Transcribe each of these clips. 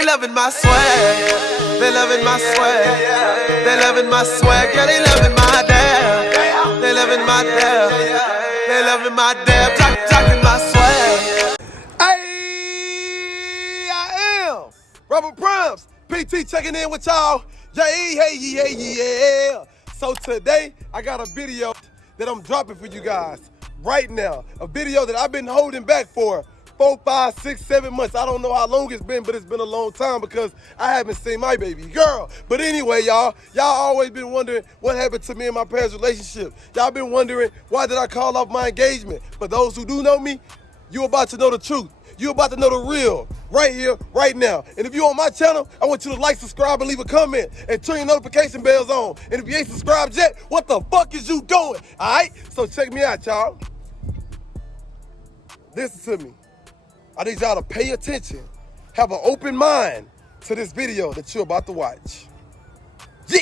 they loving my swag. They loving my swag. They loving my swag. Yeah, they loving my dab. They loving my dab. They loving my dab. Jocking my swag. Hey, I am Robert Primes. PT checking in with y'all. Yeah. So today I got a video that I'm dropping for you guys right now. A video that I've been holding back for 4, 5, 6, 7 months. I don't know how long it's been, but it's been a long time because I haven't seen my baby girl. But anyway, y'all always been wondering what happened to me in my past relationship. Y'all been wondering why did I call off my engagement. For those who do know me, you about to know the truth. You about to know the real right here, right now. And if you're on my channel, I want you to like, subscribe, and leave a comment and turn your notification bells on. And if you ain't subscribed yet, what the fuck is you doing? All right? So check me out, y'all. Listen to me. I need y'all to pay attention, have an open mind to this video that you're about to watch. Yeah.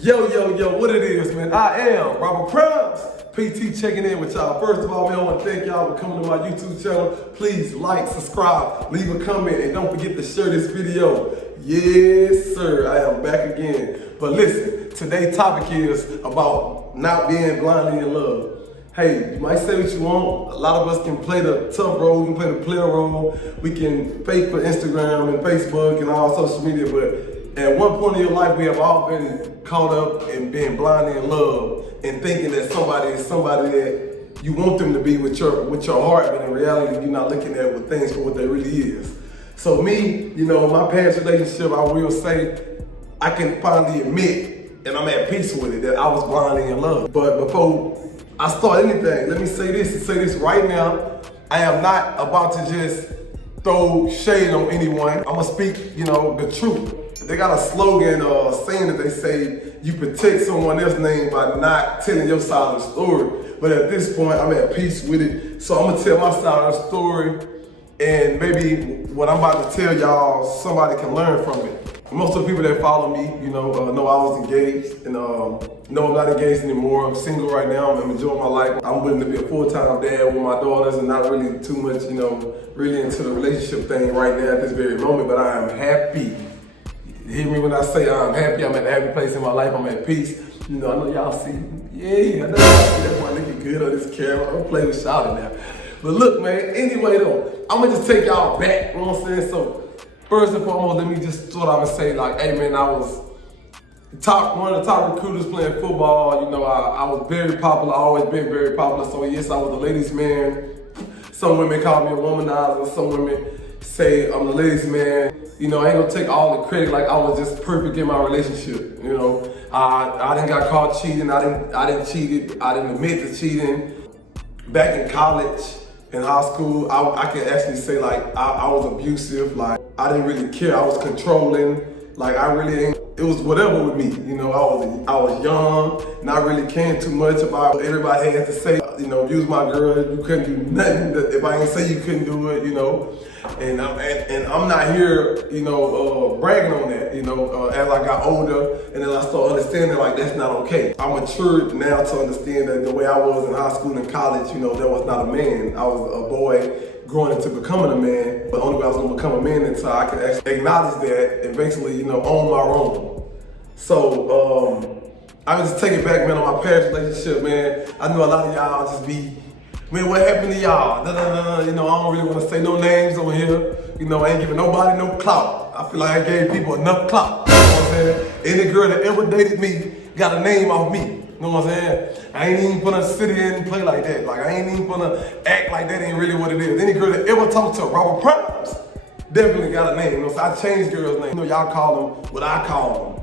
Yo, what it is, man? I am Robert Primes, PT checking in with y'all. First of all, man, I want to thank y'all for coming to my YouTube channel. Please like, subscribe, leave a comment, and don't forget to share this video. Yes, sir, I am back again. But listen, today's topic is about not being blindly in love. Hey, you might say what you want. A lot of us can play the tough role, we can play the player role. We can fake for Instagram and Facebook and all social media, but at one point in your life, we have all been caught up in being blindly in love and thinking that somebody is somebody that you want them to be with your heart, but in reality, you're not looking at what things for what they really is. So me, my past relationship, I will say, I can finally admit, and I'm at peace with it, that I was blindly in love. But before I start anything, let me say this right now. I am not about to just throw shade on anyone. I'm gonna speak, the truth. They got a slogan or saying that they say you protect someone else's name by not telling your side of the story. But at this point, I'm at peace with it. So I'm gonna tell my side of the story, and maybe what I'm about to tell y'all, somebody can learn from it. Most of the people that follow me, know I was engaged, and no, I'm not engaged anymore. I'm single right now. I'm enjoying my life. I'm willing to be a full-time dad with my daughters, and not really too much, really into the relationship thing right now at this very moment. But I am happy. You hear me when I say I'm happy? I'm at a happy place in my life. I'm at peace. I know y'all see. Yeah, I know y'all see that boy looking good on this camera. Don't play with shouting now. But look, man. Anyway, though, I'm gonna just take y'all back. You know what I'm saying? So. First and foremost, let me just start off and say, hey man, I was one of the top recruiters playing football. I was very popular, always been very popular. So yes, I was the ladies' man. Some women call me a womanizer. Some women say I'm the ladies' man. I ain't gonna take all the credit like I was just perfect in my relationship. I didn't got caught cheating. I didn't cheat. I didn't admit to cheating. Back in college, in high school, I can actually say I was abusive. I didn't really care. I was controlling. It was whatever with me. I was young, not really caring too much about what everybody had to say. If you was my girl, you couldn't do nothing. If I ain't say you couldn't do it, And I'm not here, bragging on that. As I got older, and then I started understanding that's not okay. I matured now to understand that the way I was in high school and college, that was not a man. I was a boy growing into becoming a man, but the only way I was gonna become a man until I could actually acknowledge that and basically, own my own. So, I would just take it back, man, on my past relationship, man. I know a lot of y'all just be, man, what happened to y'all? I don't really want to say no names on here. I ain't giving nobody no clout. I feel like I gave people enough clout. You know what I'm saying? Any girl that ever dated me got a name off me. You know what I'm saying? I ain't even gonna sit here and play like that. I ain't even gonna act like that ain't really what it is. Any girl that ever talked to Robert Primes definitely got a name. So I changed girls' names. Y'all call them what I call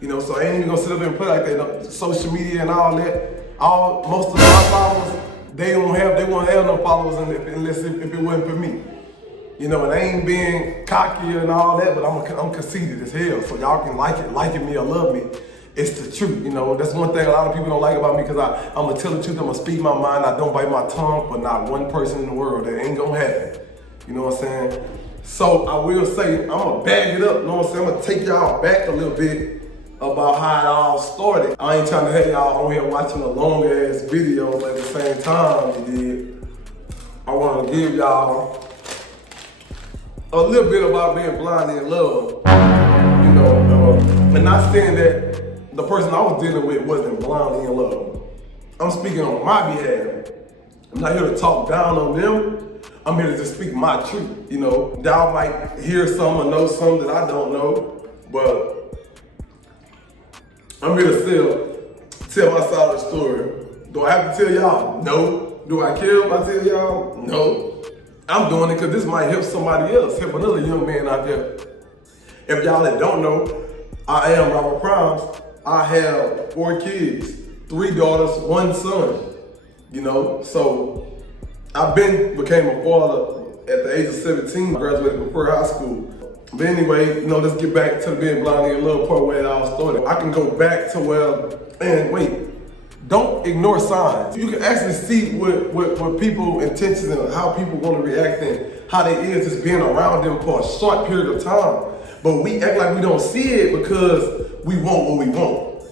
them. So I ain't even gonna sit up here and play like that. Social media and all that. Most of my followers, they won't have no followers unless if it wasn't for me. And I ain't being cocky and all that, but I'm conceited as hell. So y'all can like me or love me. It's the truth, That's one thing a lot of people don't like about me because I'm gonna tell the truth. I'm gonna speak my mind. I don't bite my tongue for not one person in the world. That ain't gonna happen. You know what I'm saying? So I will say I'm gonna bag it up. You know what I'm saying? I'm gonna take y'all back a little bit about how it all started. I ain't trying to have y'all on here watching a long ass video, but at the same time, I want to give y'all a little bit about being blindly in love. And not saying that the person I was dealing with wasn't blindly in love. I'm speaking on my behalf. I'm not here to talk down on them. I'm here to just speak my truth. Y'all might hear some or know some that I don't know, but I'm here to tell my side of the story. Do I have to tell y'all? No. Do I care if I tell y'all? No. I'm doing it because this might help somebody else, help another young man out there. If y'all that don't know, I am Robert Primes. I have 4 kids, 3 daughters, 1 son. So I became a father at the age of 17. I graduated before high school. But anyway, let's get back to being blindly in love part where it all started. I can go back to don't ignore signs. You can actually see what people intentions and how people want to react and how they is just being around them for a short period of time. But we act like we don't see it because we want what we want.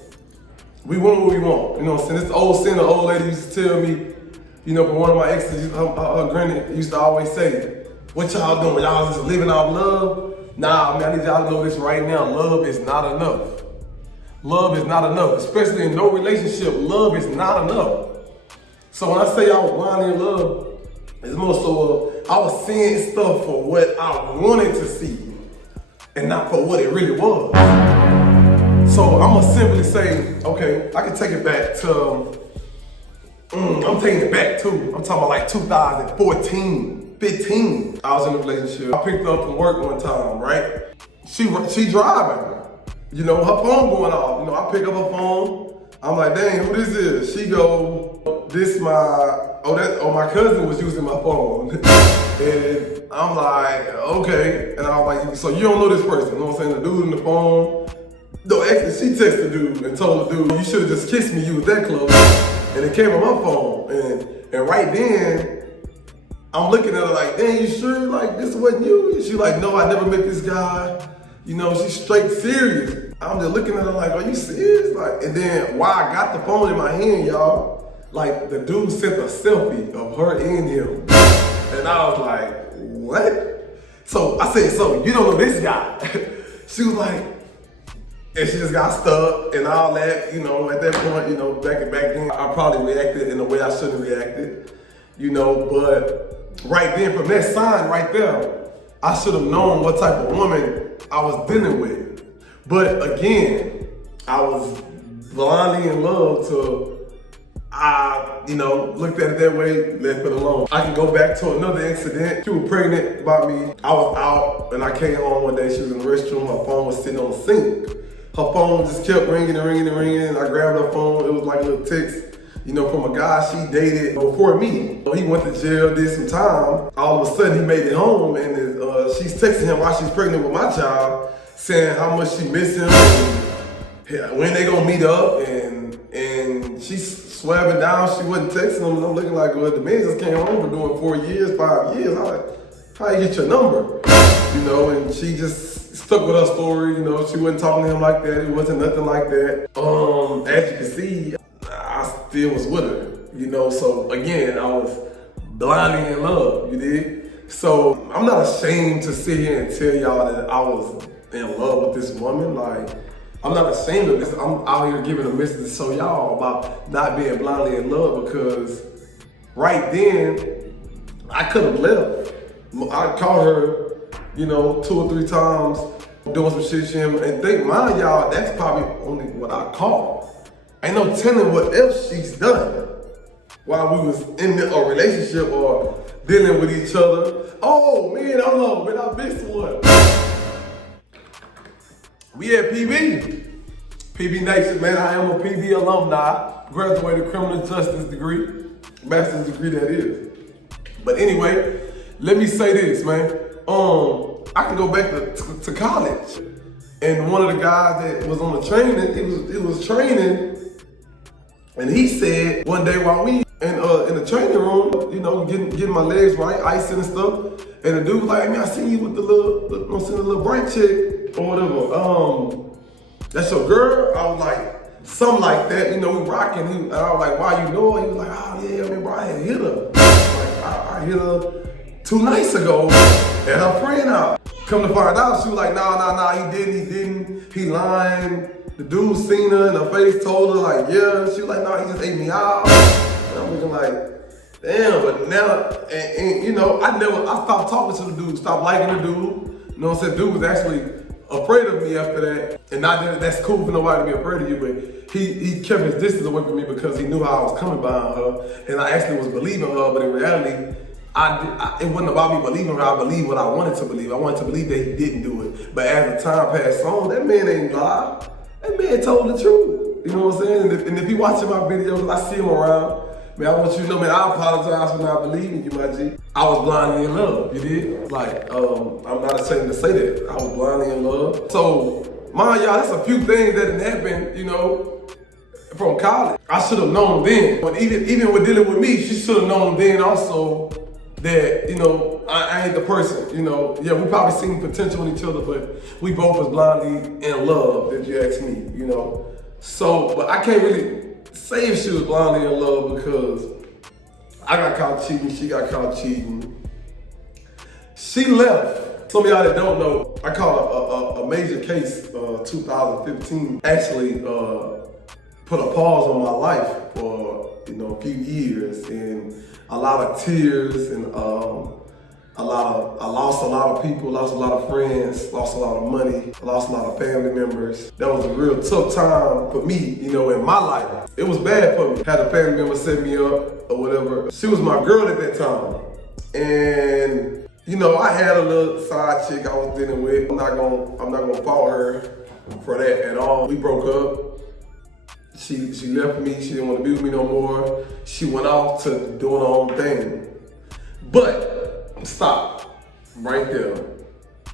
We want what we want. You know what I'm saying? This old saying the old lady used to tell me, from one of my exes, her granny used to always say, what y'all doing? Y'all just living off love? Nah, man, I need y'all to know this right now. Love is not enough. Love is not enough, especially in no relationship. Love is not enough. So when I say I was blindly in love, it's more so I was seeing stuff for what I wanted to see and not for what it really was. So I'm gonna simply say, okay, I can take it back to, I'm taking it back too. I'm talking about like 2014, 15. I was in a relationship. I picked her up from work one time, right? She driving. Her phone going off. I pick up her phone. I'm like, dang, who this is? She go, this my cousin was using my phone. And I'm like, okay. And I was like, so you don't know this person? You know what I'm saying? The dude in the phone. No, actually, she texted the dude and told the dude, you should have just kissed me, you was that close. And it came on my phone. And right then, I'm looking at her like, dang, you sure? Like, this wasn't you? She like, no, I never met this guy. She's straight serious. I'm just looking at her like, are you serious? And then while I got the phone in my hand, y'all, the dude sent a selfie of her and him. And I was like, what? So I said, so you don't know this guy? She was like, and she just got stuck and all that, at that point, back then, I probably reacted in a way I shouldn't have reacted, but right then, from that sign right there, I should have known what type of woman I was dealing with. But again, I was blindly in love I looked at it that way, left it alone. I can go back to another incident. She was pregnant by me. I was out and I came home one day. She was in the restroom. Her phone was sitting on the sink. Her phone just kept ringing and ringing and ringing. And I grabbed her phone. It was like a little text, from a guy she dated before me. He went to jail, did some time. All of a sudden, he made it home, and she's texting him while she's pregnant with my child, saying how much she miss him, and when they gonna meet up, and she's swabbing down. She wasn't texting him, and I'm looking like, well, the man just came home for doing 4 years, 5 years. I'm like, how you get your number? And she just stuck with her story. She wasn't talking to him like that. It wasn't nothing like that. As you can see, I still was with her, so again, I was blindly in love, you dig? So I'm not ashamed to sit here and tell y'all that I was in love with this woman. I'm not ashamed of this. I'm out here giving a message to show y'all about not being blindly in love, because right then, I could have left. I caught her, 2 or 3 times doing some shit to him, and mind y'all, that's probably only what I caught. Ain't no telling what else she's done while we was in a relationship or dealing with each other. Oh man, hold on, man, I missed one. We had PB Nation, man. I am a PB alumni, graduated criminal justice degree, master's degree that is. But anyway, let me say this, man. I can go back to college, and one of the guys that was on the training, it was training. And he said one day while we in the training room, getting my legs right, icing and stuff, and the dude was like, man, I seen you with the little bright chick or whatever. That's your girl? I was like, something like that, we rocking. And I was like, why you know her? He was like, oh yeah, I mean, bro, I had hit her. I hit her 2 nights ago at her friend house. Come to find out, she was like, nah, he didn't. He lying. The dude seen her in her face, told her like, yeah. She was like, nah, he just ate me out. And I'm looking like, damn, but now, and you know, I stopped talking to the dude, stopped liking the dude. You know what I'm saying? Dude was actually afraid of me after that. And not that that's cool for nobody to be afraid of you, but he kept his distance away from me because he knew how I was coming behind her. And I actually was believing her, but in reality, it wasn't about me believing her. I believed what I wanted to believe. I wanted to believe that he didn't do it. But as the time passed on, that man ain't lie. That man told the truth. You know what I'm saying? And if you watching my videos, I see him around. Man, I want you to know, man, I apologize for not believing you, my G. I was blindly in love, you did? Like, I'm not ashamed to say that. I was blindly in love. So, mind y'all, there's a few things that didn't happen, you know, from college. I should have known then. But even with dealing with me, she should have known then also that, you know, I ain't the person, you know. Yeah, we probably seen potential in each other, but we both was blindly in love, if you ask me, you know. So, but I can't really say if she was blindly in love because I got caught cheating, she got caught cheating. She left. Some of y'all that don't know, I caught a major case, 2015, actually put a pause on my life for, you know, a few years, and a lot of tears, and I lost a lot of people, lost a lot of friends, lost a lot of money, lost a lot of family members. That was a real tough time for me, you know, in my life. It was bad for me. Had a family member set me up or whatever. She was my girl at that time. And, you know, I had a little side chick I was dealing with. I'm not gonna fault her for that at all. We broke up. She left me, she didn't want to be with me no more. She went off to doing her own thing. But, stop, right there.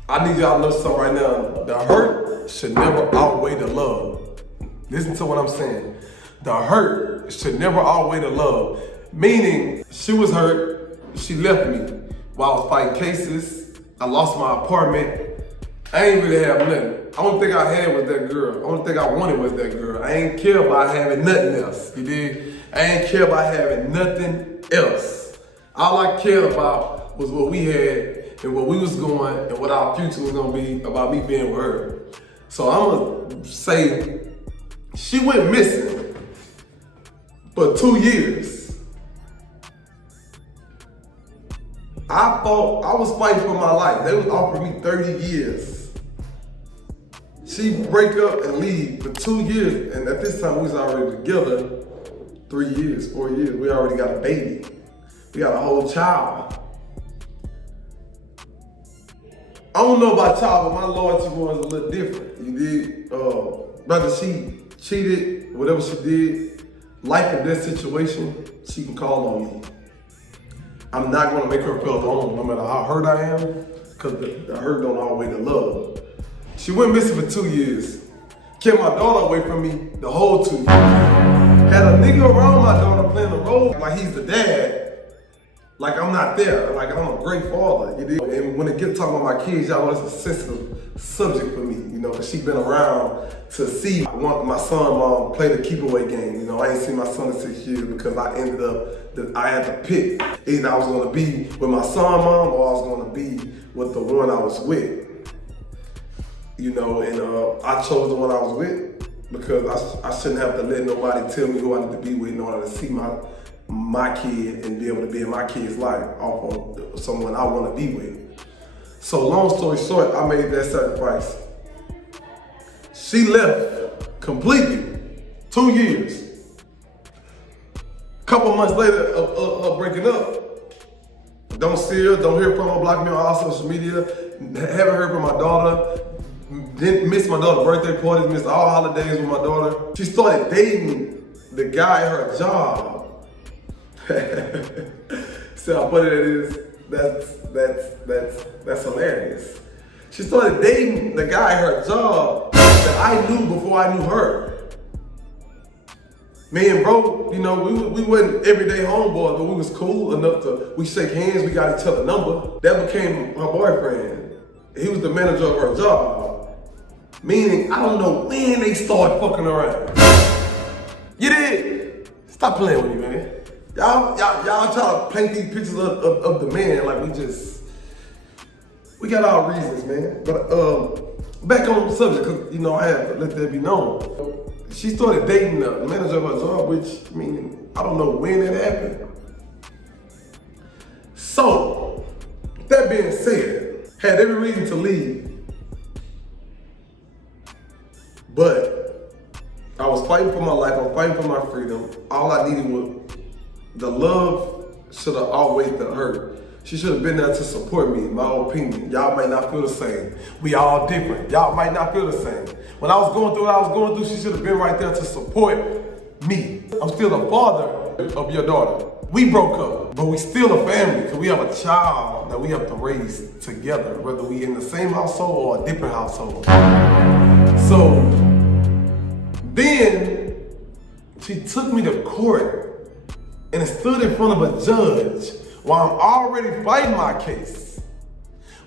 I need y'all to know something right now. The hurt should never outweigh the love. Listen to what I'm saying. The hurt should never outweigh the love. Meaning, she was hurt, she left me while I was fighting cases. I lost my apartment. I ain't really have nothing. Only thing I had was that girl. Only thing I wanted was that girl. I ain't care about having nothing else, you dig? I ain't care about having nothing else. All I cared about was what we had and what we was going and what our future was gonna be about me being with her. So I'm gonna say, she went missing for 2 years. I was fighting for my life. They was offering me 30 years. She break up and leave for 2 years, and at this time we was already together 3 years, 4 years. We already got a baby. We got a whole child. I don't know about y'all, but my loyalty was a little different. You did, whether she cheated, whatever she did, life or death situation, she can call on me. I'm not gonna make her feel alone, no matter how hurt I am, because the hurt don't outweigh the love. She went missing for 2 years. Kept my daughter away from me the whole 2 years. Had a nigga around my daughter playing the role like he's the dad. Like I'm not there, like I'm a great father, you know? And when it gets talking about my kids, y'all know it's a sensitive subject for me, you know, because she been around to see my son play the keep away game. You know, I ain't seen my son in 6 years because I ended up, I had to pick. Either I was gonna be with my son mom or I was gonna be with the one I was with. You know, and I chose the one I was with because I shouldn't have to let nobody tell me who I need to be with in order to see my kid and be able to be in my kid's life off of someone I want to be with. So long story short, I made that sacrifice. She left completely, 2 years. Couple months later of breaking up, don't see her, don't hear from her, block me on all social media, haven't heard from my daughter, didn't miss my daughter's birthday parties, missed all holidays with my daughter. She started dating the guy at her job. See how funny that is? That's hilarious. She started dating the guy at her job that I knew before I knew her. Me and bro, you know, we wasn't everyday homeboys, but we was cool enough we shake hands, we got each other number. That became her boyfriend. He was the manager of her job. Meaning, I don't know when they started fucking around. You did? Stop playing with me, man. Y'all try to paint these pictures of the man like we got our reasons, man. But back on the subject, cause you know I have to let that be known. She started dating the manager of her job, which I mean I don't know when it happened. So that being said, had every reason to leave, but I was fighting for my life. I'm fighting for my freedom. All I needed was the love. Should have outweighed the hurt. She should have been there to support me, in my opinion. Y'all might not feel the same. We all different. Y'all might not feel the same. When I was going through what I was going through, she should have been right there to support me. I'm still the father of your daughter. We broke up, but we still a family because we have a child that we have to raise together, whether we in the same household or a different household. So then she took me to court and stood in front of a judge while I'm already fighting my case,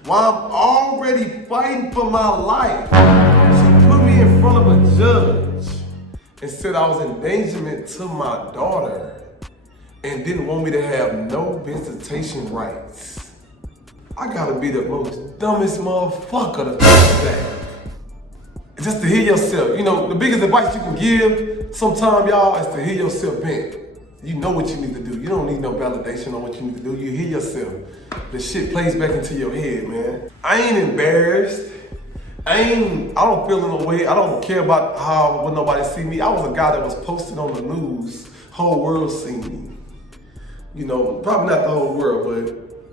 while I'm already fighting for my life. She put me in front of a judge and said I was endangerment to my daughter and didn't want me to have no visitation rights. I gotta be the most dumbest motherfucker to think that. Just to hear yourself, you know, the biggest advice you can give sometime, y'all, is to hear yourself vent. You know what you need to do. You don't need no validation on what you need to do. You hear yourself. The shit plays back into your head, man. I ain't embarrassed. I don't feel in a way. I don't care about how when nobody see me. I was a guy that was posted on the news. Whole world seen me. You know, probably not the whole world,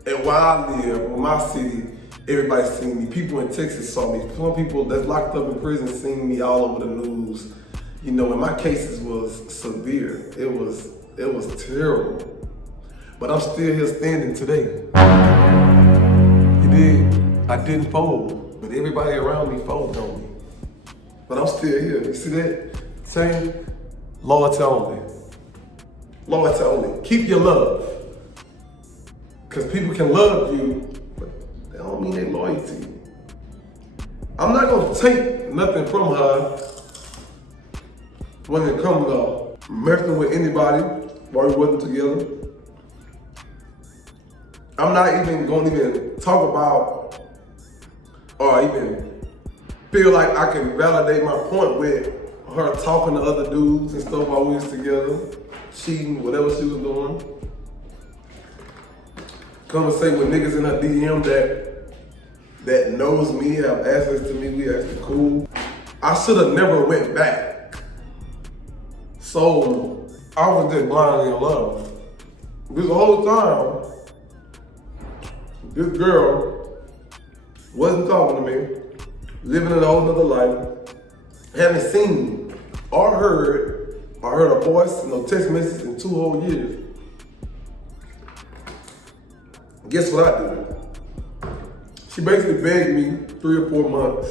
but where I live, in my city, everybody seen me. People in Texas saw me. Some people that's locked up in prison seen me all over the news. You know, and my cases was severe. It was terrible. But I'm still here standing today. You did. I didn't fold, but everybody around me folded on me. But I'm still here. You see that? Saying, loyalty only. Loyalty only. Keep your love. Because people can love you, but they don't mean they're loyal to you. I'm not gonna take nothing from her when it comes to messing with anybody while we wasn't together. I'm not even gonna even talk about or even feel like I can validate my point with her talking to other dudes and stuff while we was together, cheating, whatever she was doing. Conversate with niggas in her DM that knows me, have access to me, we actually cool. I should have never went back. So I was just blindly in love. This whole time, this girl wasn't talking to me, living in a whole nother life, haven't seen me or heard a voice, no text message in 2 whole years. Guess what I did? She basically begged me 3 or 4 months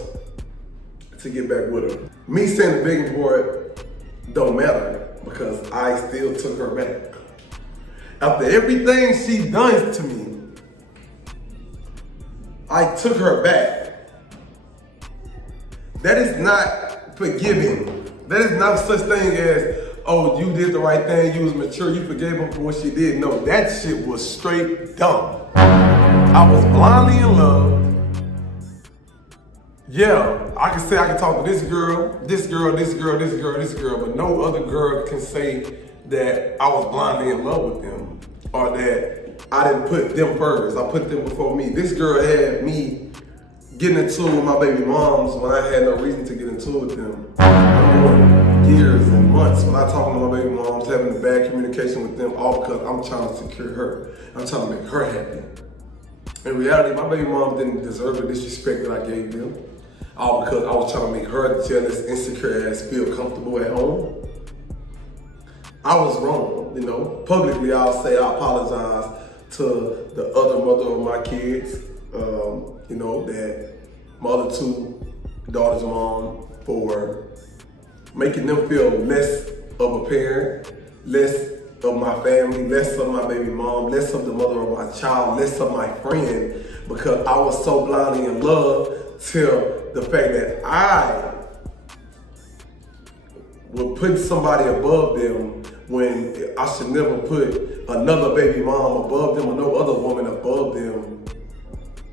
to get back with her. Me saying the begging part don't matter because I still took her back. After everything she done to me, I took her back. That is not forgiving. That is not such thing as, oh, you did the right thing, you was mature, you forgave her for what she did. No, that shit was straight dumb. I was blindly in love. Yeah, I can say I can talk to this girl, but no other girl can say that I was blindly in love with them or that I didn't put them first. I put them before me. This girl had me getting into it with my baby moms when I had no reason to get into it with them. For years and months when I talking to my baby moms, having a bad communication with them, all because I'm trying to secure her. I'm trying to make her happy. In reality, my baby mom didn't deserve the disrespect that I gave them. All because I was trying to make her jealous, insecure ass feel comfortable at home. I was wrong, you know. Publicly, I'll say I apologize to the other mother of my kids, you know, that my other 2 daughters' mom for making them feel less of a parent, less of my family, less of my baby mom, less of the mother of my child, less of my friend, because I was so blindly in love till the fact that I would put somebody above them when I should never put another baby mom above them or no other woman above them.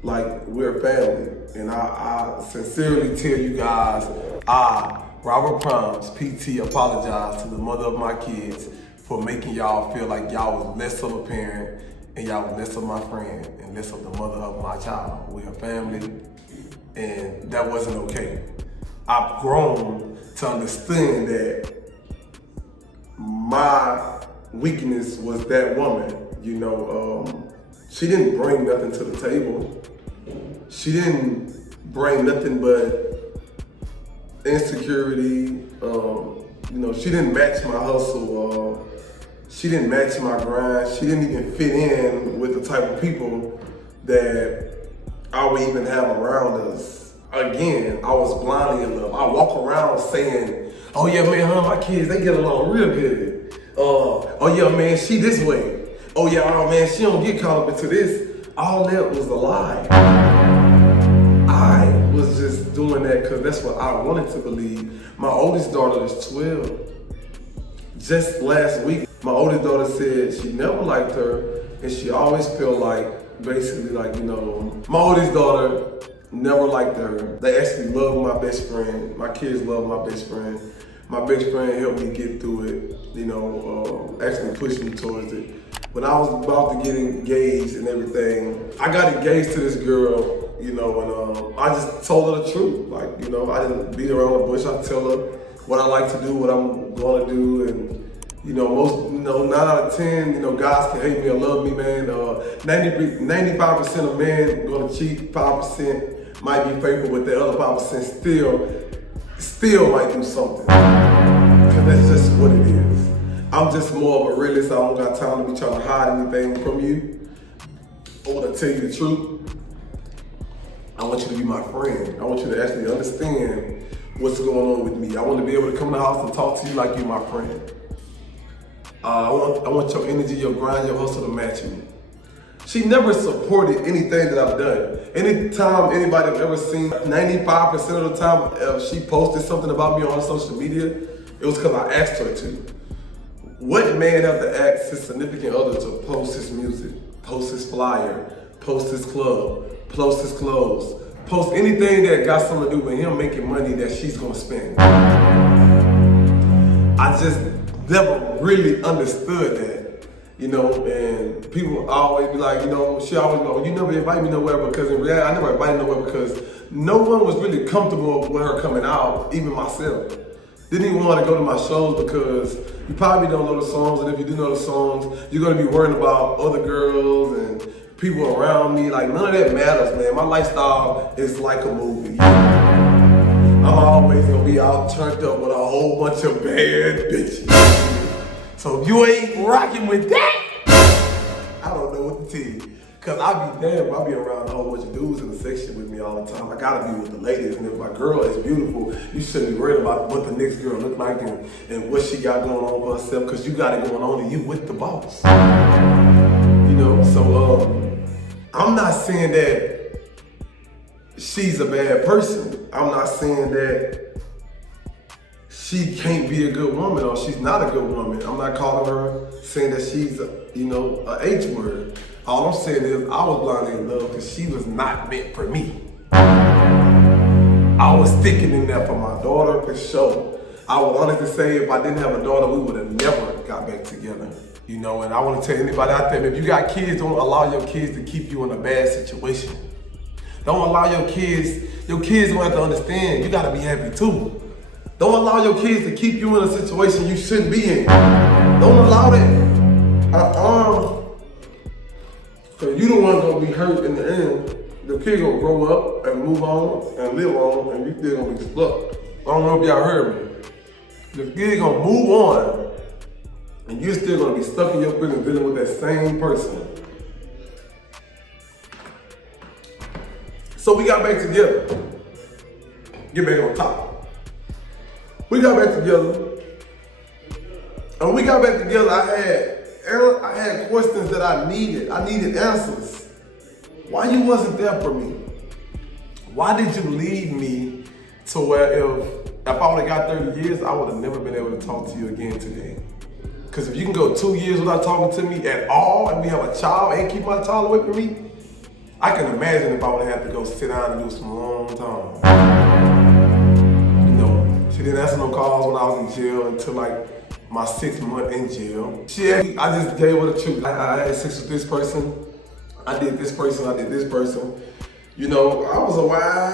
Like, we're family. And I sincerely tell you guys, I, Robert Primes, PT, apologize to the mother of my kids for making y'all feel like y'all was less of a parent and y'all was less of my friend and less of the mother of my child. We're a family, and that wasn't okay. I've grown to understand that my weakness was that woman. You know, she didn't bring nothing to the table. She didn't bring nothing but insecurity. You know, she didn't match my hustle. She didn't match my grind. She didn't even fit in with the type of people that I would even have around us. Again, I was blindly in love. I walk around saying, oh yeah, man, my kids, they get along real good. Oh yeah, man, she this way. Oh yeah, oh man, she don't get caught up into this. All that was a lie. I was just doing that because that's what I wanted to believe. My oldest daughter is 12. Just last week, my oldest daughter said she never liked her and she always felt like, basically like, you know, my oldest daughter never liked her. They actually love my best friend. My kids love my best friend. My best friend helped me get through it, you know, actually pushed me towards it. When I was about to get engaged and everything, I got engaged to this girl, you know, and I just told her the truth. Like, you know, I didn't beat around the bush. I tell her what I like to do, what I'm gonna do, and you know, most, you know, 9 out of 10, you know, guys can hate me or love me, man. 95% of men gonna cheat, 5% might be faithful, but the other 5% still might do something. Cause that's just what it is. I'm just more of a realist. I don't got time to be trying to hide anything from you. I want to tell you the truth. I want you to be my friend. I want you to actually understand what's going on with me. I want to be able to come in the house and talk to you like you're my friend. I want your energy, your grind, your hustle to match me. She never supported anything that I've done. Anytime anybody have ever seen, 95% of the time she posted something about me on social media, it was because I asked her to. What man have to ask his significant other to post his music, post his flyer, post his club, post his clothes, post anything that got something to do with him making money that she's gonna spend? I just never really understood that, you know, and people always be like, you know, she always go, you never invite me nowhere, because in reality, I never invited nowhere because no one was really comfortable with her coming out, even myself. Didn't even want to go to my shows because you probably don't know the songs, and if you do know the songs, you're gonna be worrying about other girls and people around me. Like, none of that matters, man. My lifestyle is like a movie. I'm always gonna be out turned up with a whole bunch of bad bitches. So if you ain't rocking with that, I don't know what to tell you. Cause I be damn, I be around a whole bunch of dudes in the section with me all the time. I gotta be with the ladies, and if my girl is beautiful, you shouldn't be worried about what the next girl look like and what she got going on for herself, cause you got it going on and you with the boss. You know, so I'm not saying that she's a bad person. I'm not saying that she can't be a good woman or she's not a good woman. I'm not calling her saying that she's, you know, a H word. All I'm saying is I was blindly in love because she was not meant for me. I was sticking in there for my daughter for sure. I would honestly say if I didn't have a daughter, we would have never got back together. You know, and I want to tell anybody out there, if you got kids, don't allow your kids to keep you in a bad situation. Don't allow your kids don't have to understand, you gotta be happy too. Don't allow your kids to keep you in a situation you shouldn't be in. Don't allow that. Cause you the one gonna be hurt in the end. The kid gonna grow up and move on and live on, and you still gonna be stuck. I don't know if y'all heard me. The kid gonna move on, and you're still gonna be stuck in your prison dealing with that same person. So we got back together. Get back on top. We got back together. And when we got back together, I had questions that I needed. I needed answers. Why you wasn't there for me? Why did you leave me to where if I would have got 30 years, I would have never been able to talk to you again today? Because if you can go 2 years without talking to me at all, and we have a child and keep my child away from me, I can imagine if I would have to go sit down and do some long time. You know, she didn't answer no calls when I was in jail until like my 6th month in jail. I just gave her the truth. I had sex with this person, I did this person, I did this person. You know, I was a wild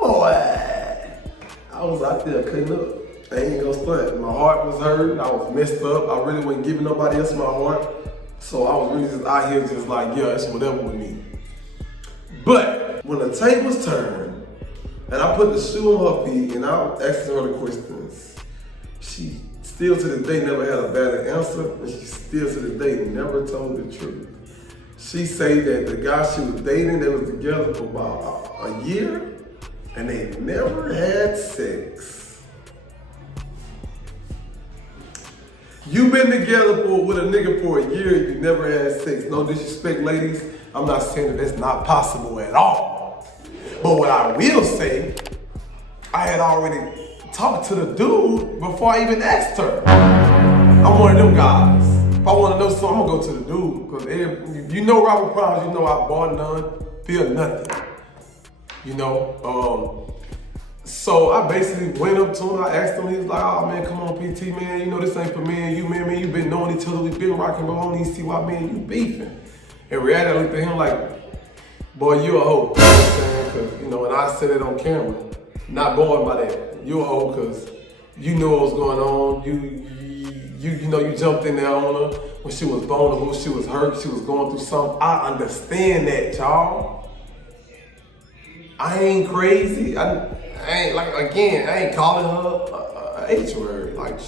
boy. I was out there cutting up. I ain't gonna stunt. My heart was hurt, I was messed up. I really wasn't giving nobody else my heart. So I was really just out here just like, yeah, it's whatever with me. But when the tables turned and I put the shoe on her feet and I asked her the questions, she still to this day never had a valid answer, and she still to this day never told the truth. She said that the guy she was dating, they was together for about a year and they never had sex. You been together with a nigga for a year, you never had sex. No disrespect, ladies. I'm not saying that that's not possible at all. But what I will say, I had already talked to the dude before I even asked her. I'm one of them guys. If I want to know something, I'm gonna go to the dude. Because you know Robert Prowse, you know I bought none, feel nothing. You know, so I basically went up to him, I asked him, he was like, oh man, come on PT, man, you know this ain't for me and you, man, you been knowing each other, we been rocking, but I don't even see why me and you beefing. In reality, I looked at him like, boy, you a hoe, you know what I'm saying? Cause, you know, and I said it on camera, not going by that. You a hoe, cause you knew what was going on, you know, you jumped in there on her when she was vulnerable, she was hurt, she was going through something. I understand that, y'all. I ain't crazy. I ain't like, again, I ain't calling her a H word. Like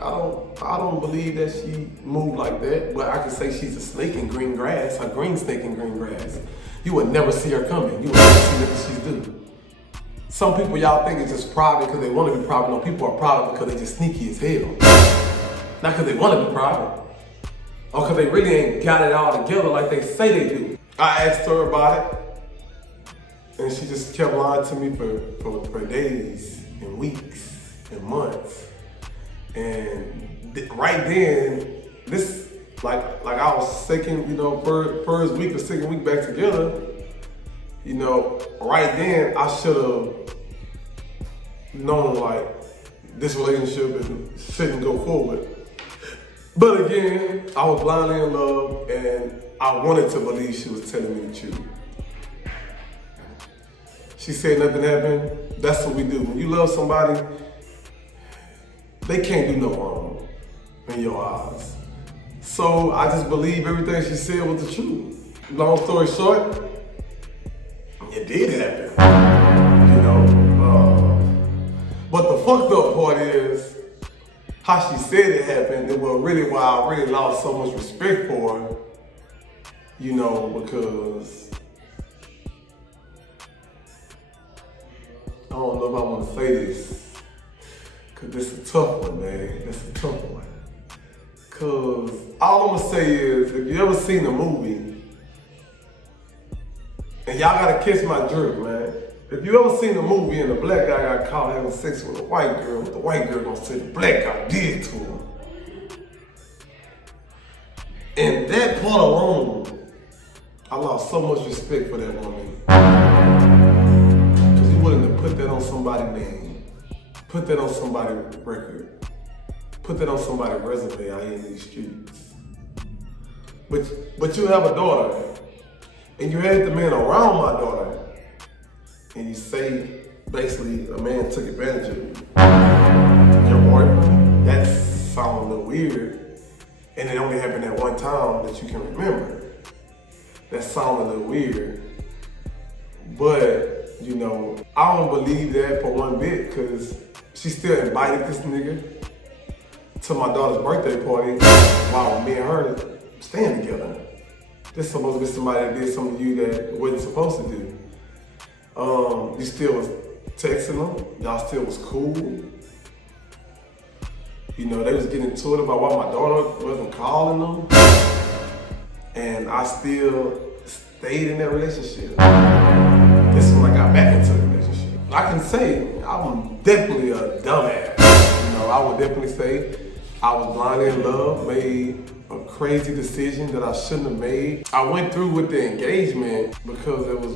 I don't believe that she moved like that. But I can say she's a snake in green grass, a green snake in green grass. You would never see her coming. You would never see what she's doing. Some people y'all think it's just private because they want to be private. No, people are private because they just sneaky as hell. Not because they want to be private. Or because they really ain't got it all together like they say they do. I asked her about it. And she just kept lying to me for days and weeks and months. And right then, this, like I was second, you know, first week or second week back together, you know, right then I should have known like this relationship shouldn't go forward. But again, I was blindly in love and I wanted to believe she was telling me the truth. She said nothing happened. That's what we do. When you love somebody, they can't do no wrong in your eyes. So I just believe everything she said was the truth. Long story short, it did happen. You know, but the fucked up part is how she said it happened. It was really why I really lost so much respect for her. You know, because I don't know if I want to say this, cause this is a tough one, man. This is a tough one. Cause all I'm gonna say is, if you ever seen a movie, and y'all gotta catch my drift, man. If you ever seen a movie and the black guy got caught having sex with a white girl, what the white girl gonna say the black guy did to him? And that part alone, I lost so much respect for that woman. Willing to put that on somebody's name, put that on somebody's record, put that on somebody's resume out here in these streets. But you have a daughter, and you had the man around my daughter, and you say basically a man took advantage of you. Your boyfriend. That sounds a little weird, and it only happened at one time that you can remember. That sounds a little weird, but you know, I don't believe that for one bit, because she still invited this nigga to my daughter's birthday party while me and her staying together. This supposed to be somebody that did something to you that wasn't supposed to do. You still was texting them, y'all still was cool. You know, they was getting into it about why my daughter wasn't calling them. And I still stayed in that relationship. This is when I got back into the relationship. I can say I'm definitely a dumbass. You know, I would definitely say I was blindly in love, made a crazy decision that I shouldn't have made. I went through with the engagement because it was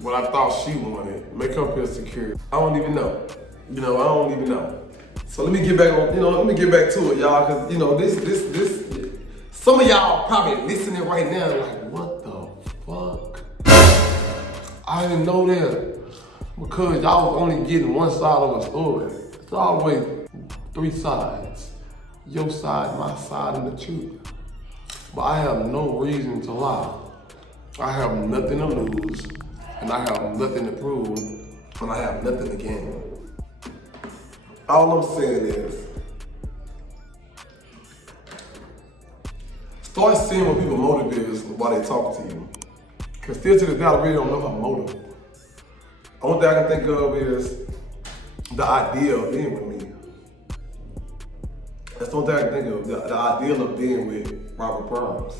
what I thought she wanted. Make her feel secure. I don't even know. I don't even know. So let me get back on, let me get back to it, y'all, cause this, some of y'all probably listening right now like, what the fuck? I didn't know that because y'all was only getting one side of a story. It's always three sides. Your side, my side, and the truth. But I have no reason to lie. I have nothing to lose, and I have nothing to prove, and I have nothing to gain. All I'm saying is, start seeing what people's motive is while they talk to you. Because still to this day, I really don't know her motive. Only thing I can think of is the idea of being with me. That's the only thing I can think of, the ideal of being with Robert Primes.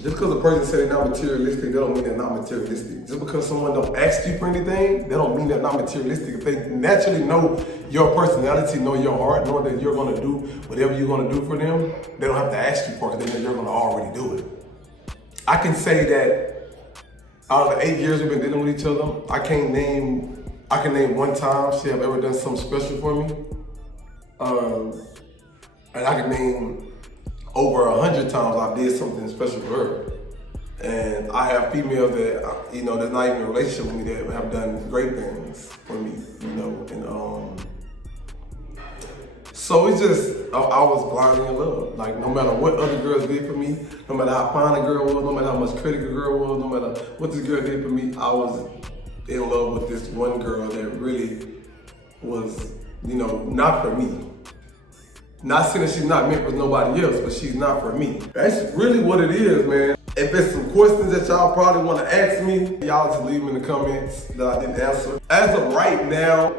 Just because a person says they're not materialistic, they don't mean they're not materialistic. Just because someone don't ask you for anything, they don't mean they're not materialistic. If they naturally know your personality, know your heart, know that you're gonna do whatever you're gonna do for them, they don't have to ask you for it, then you're gonna already do it. I can say that out of the 8 years we've been dealing with each other, I can name one time she have ever done something special for me. And I can name over 100 times I did something special for her. And I have females that, that's not even in a relationship with me that have done great things for me, so it's just, I was blindly in love. Like, no matter what other girls did for me, no matter how fine a girl was, no matter how much pretty a girl was, no matter what this girl did for me, I was in love with this one girl that really was, not for me. Not saying that she's not meant for nobody else, but she's not for me. That's really what it is, man. If there's some questions that y'all probably want to ask me, y'all just leave them in the comments that I didn't answer. As of right now,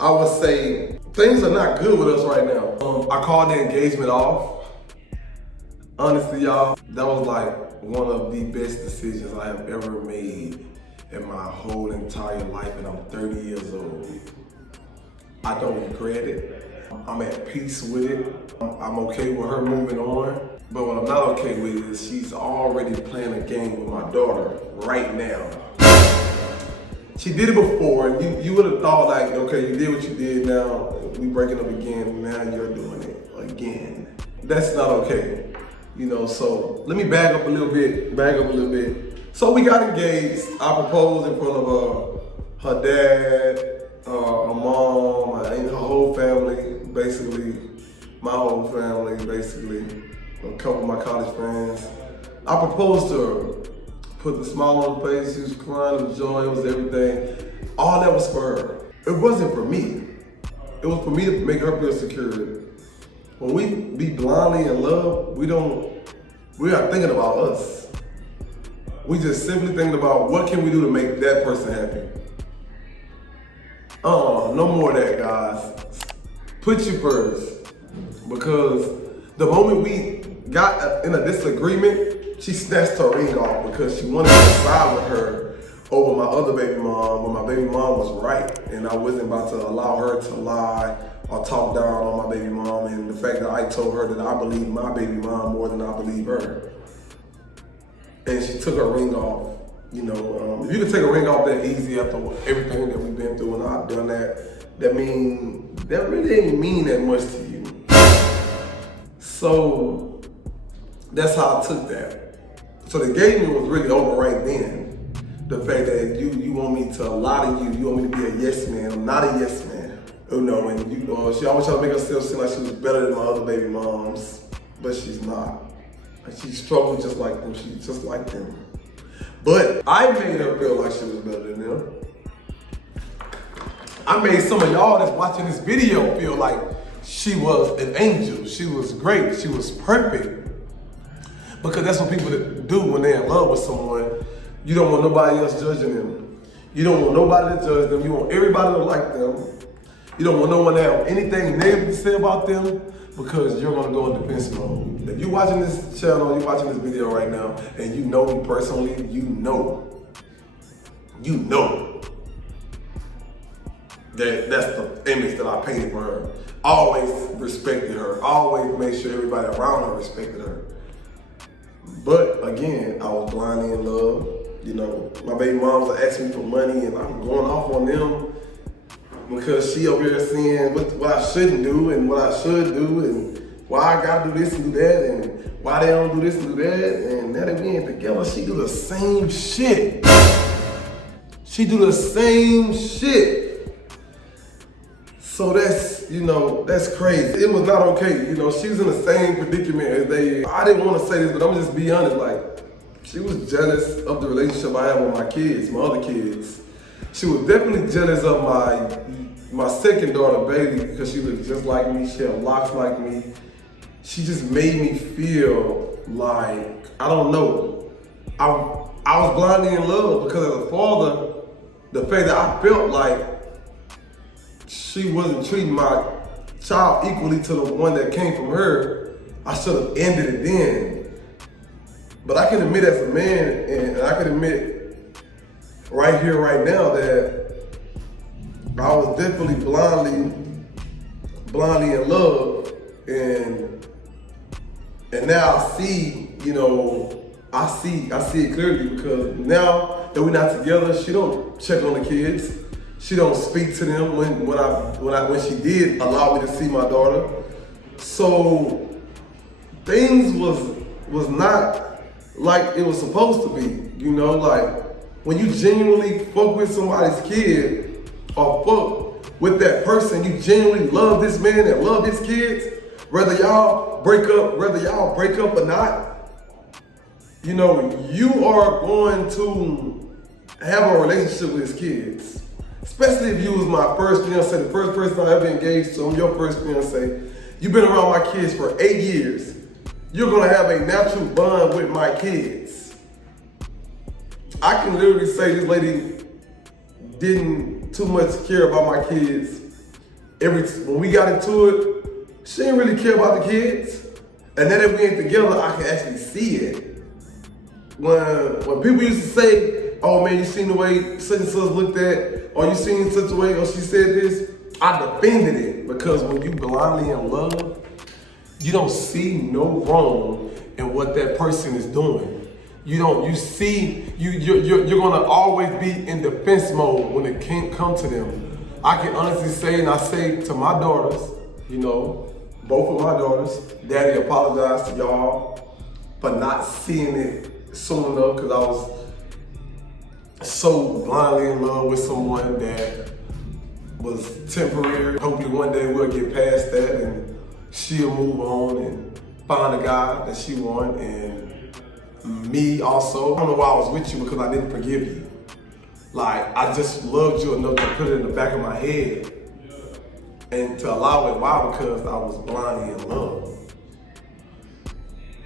I would say things are not good with us right now. I called the engagement off. Honestly, y'all, that was like one of the best decisions I have ever made in my whole entire life, and I'm 30 years old. I don't regret it. I'm at peace with it. I'm okay with her moving on. But what I'm not okay with is she's already playing a game with my daughter right now. She did it before, and you would have thought like, okay, you did what you did, now we breaking up again, now you're doing it again. That's not okay. So let me back up a little bit. So we got engaged. I proposed in front of her dad, her mom, her whole family, basically, my whole family, basically, a couple of my college friends. I proposed to her, put the smile on her face, she was crying with joy, it was everything. All that was for her. It wasn't for me. It was for me to make her feel secure. When we be blindly in love, we're not thinking about us. We just simply thinking about what can we do to make that person happy. No more of that, guys. Put you first. Because the moment we got in a disagreement, she snatched her ring off because she wanted to side with her over my other baby mom when my baby mom was right. And I wasn't about to allow her to lie or talk down on my baby mom, and the fact that I told her that I believe my baby mom more than I believe her. And she took her ring off. If you can take a ring off that easy after everything that we've been through and I've done that really ain't mean that much to you. So that's how I took that. So the engagement was really over right then. The fact that you want me to lie to you want me to be a yes man. I'm not a yes man. And she always tried to make herself seem like she was better than my other baby moms, but she's not. She struggled just like them. She's just like them. But I made her feel like she was better than them. I made some of y'all that's watching this video feel like she was an angel. She was great. She was perfect. Because that's what people do when they're in love with someone. You don't want nobody else judging them. You don't want nobody to judge them. You want everybody to like them. You don't want no one to have anything negative to say about them because you're gonna go in defense mode. If you're watching this channel, you're watching this video right now, and you know me personally, you know. That's the image that I painted for her. Always respected her. Always made sure everybody around her respected her. But again, I was blindly in love. You know, my baby moms are asking me for money and I'm going off on them because she over here seeing what I shouldn't do and what I should do and why I gotta do this and do that and why they don't do this and do that. And now that we ain't together, she do the same shit. She do the same shit. So that's, you know, that's crazy. It was not okay. You know, she was in the same predicament as they. I didn't want to say this, but I'm just be honest. Like, she was jealous of the relationship I have with my kids, my other kids. She was definitely jealous of my second daughter, Bailey, because she looked just like me. She had locks like me. She just made me feel like, I don't know. I was blindly in love because as a father, the fact that I felt like she wasn't treating my child equally to the one that came from her, I should have ended it then. But I can admit as a man, and I can admit right here, right now, that I was definitely blindly in love, and now I see, you know, I see it clearly because now that we're not together, she don't check on the kids. She don't speak to them when she did allow me to see my daughter. So things was not like it was supposed to be. You know, like when you genuinely fuck with somebody's kid or fuck with that person, you genuinely love this man and love his kids, whether y'all break up or not, you know, you are going to have a relationship with his kids. Especially if you was my first fiance, the first person I ever engaged to, I'm your first fiance. You've been around my kids for 8 years. You're gonna have a natural bond with my kids. I can literally say this lady didn't too much care about my kids. When we got into it, she didn't really care about the kids. And then if we ain't together, I can actually see it. When people used to say, oh man, you seen the way such and such looked at, or you seen such a way, or she said this, I defended it. Because when you blindly in love, you don't see no wrong in what that person is doing. You're gonna always be in defense mode when it can't come to them. I can honestly say, and I say to my daughters, you know, both of my daughters, Daddy apologized to y'all for not seeing it soon enough because I was so blindly in love with someone that was temporary. Hopefully one day we'll get past that and she'll move on and find a guy that she wants, and me also. I don't know why I was with you because I didn't forgive you. Like, I just loved you enough to put it in the back of my head and to allow it. Why? Because I was blindly in love.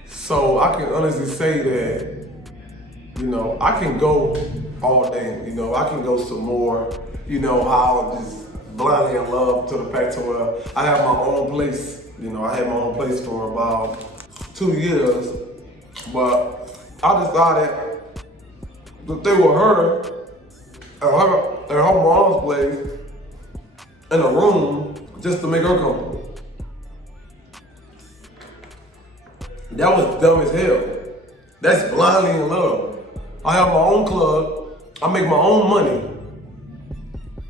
So I can honestly say that, you know, I can go all day, you know, I can go some more, you know, how I'm just blindly in love to the fact to where I have my own place. You know, I had my own place for about 2 years, but I decided to stay with her at her mom's place in a room just to make her comfortable. That was dumb as hell. That's blindly in love. I have my own club. I make my own money.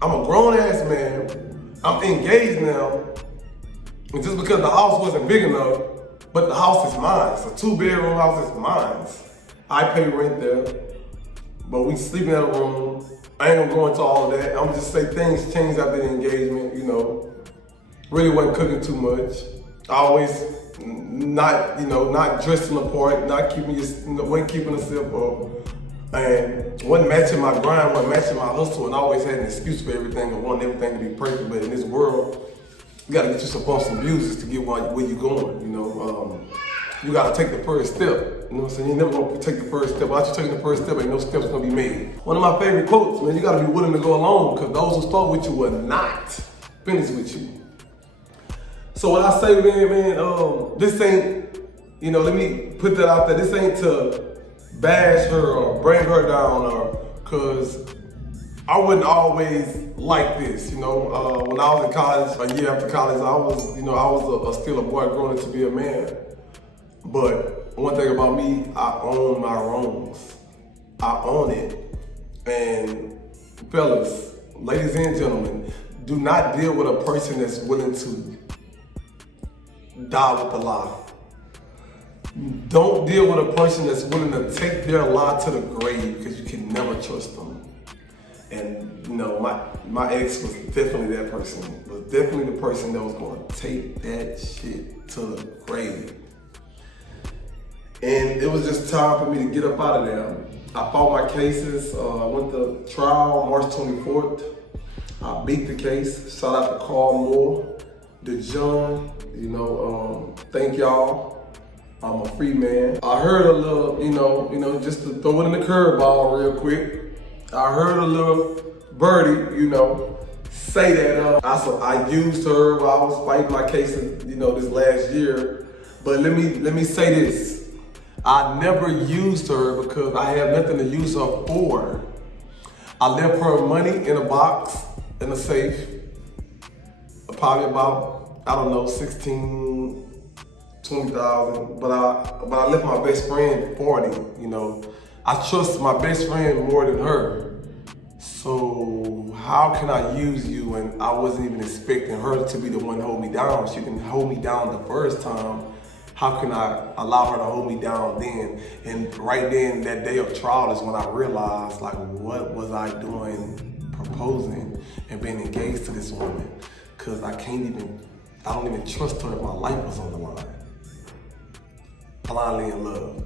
I'm a grown ass man. I'm engaged now. And just because the house wasn't big enough, but the house is mine. It's a 2-bedroom house, it's mine. I pay rent there, but we sleeping in a room. I ain't gonna go into all of that. I'm just say things changed after the engagement, you know. Really wasn't cooking too much. I always not dressing the part, wasn't keeping herself up. And wasn't matching my grind, wasn't matching my hustle, and I always had an excuse for everything and wanting everything to be perfect. But in this world, you gotta get yourself on some views to get where you're going, you know. You gotta take the first step, you know what I'm saying? You're never gonna take the first step. Without you taking the first step, ain't no steps gonna be made. One of my favorite quotes, man, you gotta be willing to go alone because those who start with you will not finish with you. So when I say, man, this ain't, you know, let me put that out there. This ain't to bash her or bring her down, or cause I wasn't always like this, you know. When I was in college, a year after college, I was still a boy growing up to be a man. But one thing about me, I own my wrongs. I own it. And fellas, ladies and gentlemen, do not deal with a person that's willing to die with the lie. Don't deal with a person that's willing to take their lie to the grave, because you can never trust them. And you know, my ex was definitely that person. Was definitely the person that was gonna take that shit to the grave. And it was just time for me to get up out of there. I fought my cases. I went to trial March 24th. I beat the case. Shout out to Carl Moore, DeJohn. You know, thank y'all. I'm a free man. I heard a little, you know, just to throw it in the curveball real quick. I heard a little birdie, you know, say that I used her while I was fighting my cases, you know, this last year. But let me say this. I never used her because I had nothing to use her for. I left her money in a box, in a safe, probably about, I don't know, 16, 20,000, but I left my best friend 40, you know. I trust my best friend more than her. So how can I use you when I wasn't even expecting her to be the one to hold me down? She didn't hold me down the first time. How can I allow her to hold me down then? And right then, that day of trial is when I realized, like, what was I doing proposing and being engaged to this woman? Because I don't even trust her if my life was on the line. Blindly in love.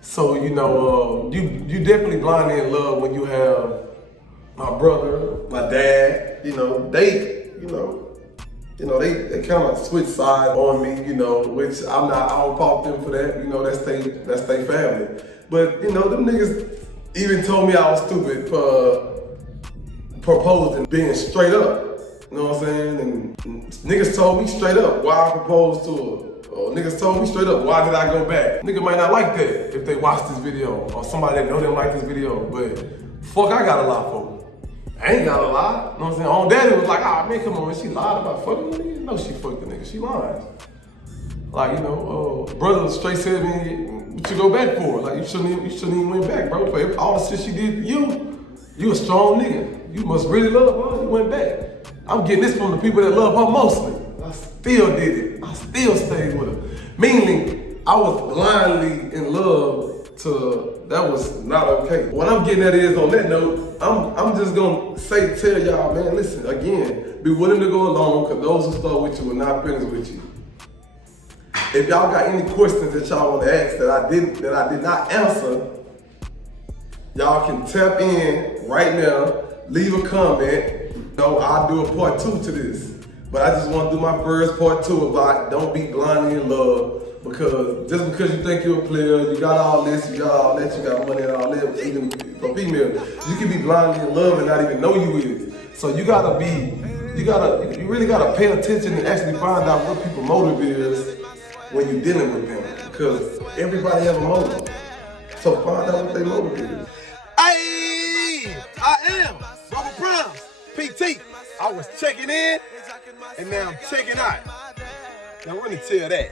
So, you know, you definitely blindly in love when you have my brother, my dad, you know, they kind of switch sides on me, you know, which I don't fault them for that, you know, that's they family. But, you know, them niggas even told me I was stupid for proposing, being straight up, you know what I'm saying? And niggas told me straight up why I proposed to her. Or niggas told me straight up, why did I go back? Nigga might not like that if they watch this video, or somebody that know them like this video, but fuck, I got a lie for. I ain't got a lie, you know what I'm saying? On daddy was like, ah, man, come on, she lied about fucking the nigga? No, she fucked the nigga, she lied. Like, you know, brother straight said to me, what you go back for? Like, you shouldn't even went back, bro. For all the shit she did to you, you a strong nigga. You must really love her, you went back. I'm getting this from the people that love her mostly. I still did it. I still stayed with her. Meaning, I was blindly in love to, that was not okay. What I'm getting at is, on that note, I'm just gonna tell y'all, man, listen, again, be willing to go along, because those who start with you will not finish with you. If y'all got any questions that y'all want to ask that I did not answer, y'all can tap in right now, leave a comment. No, I'll do a part 2 to this. But I just want to do my first part 2 about don't be blindly in love, because just because you think you're a player, you got all this, you got all that, you got money and all that, even for females, you can be blindly in love and not even know you is. So you really gotta pay attention and actually find out what people's motive is when you're dealing with them, because everybody have a motive. So find out what their motive is. I am Robert Brown, PT. I was checking in, and now I'm checking out. Now let me tell that.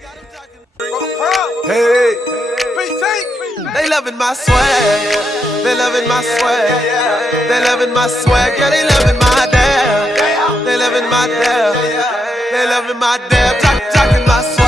Hey, PT. They loving my swag. They loving my swag. They loving my swag. Yeah, they loving my dab. They loving my dab. They loving my dab. Talking my swag.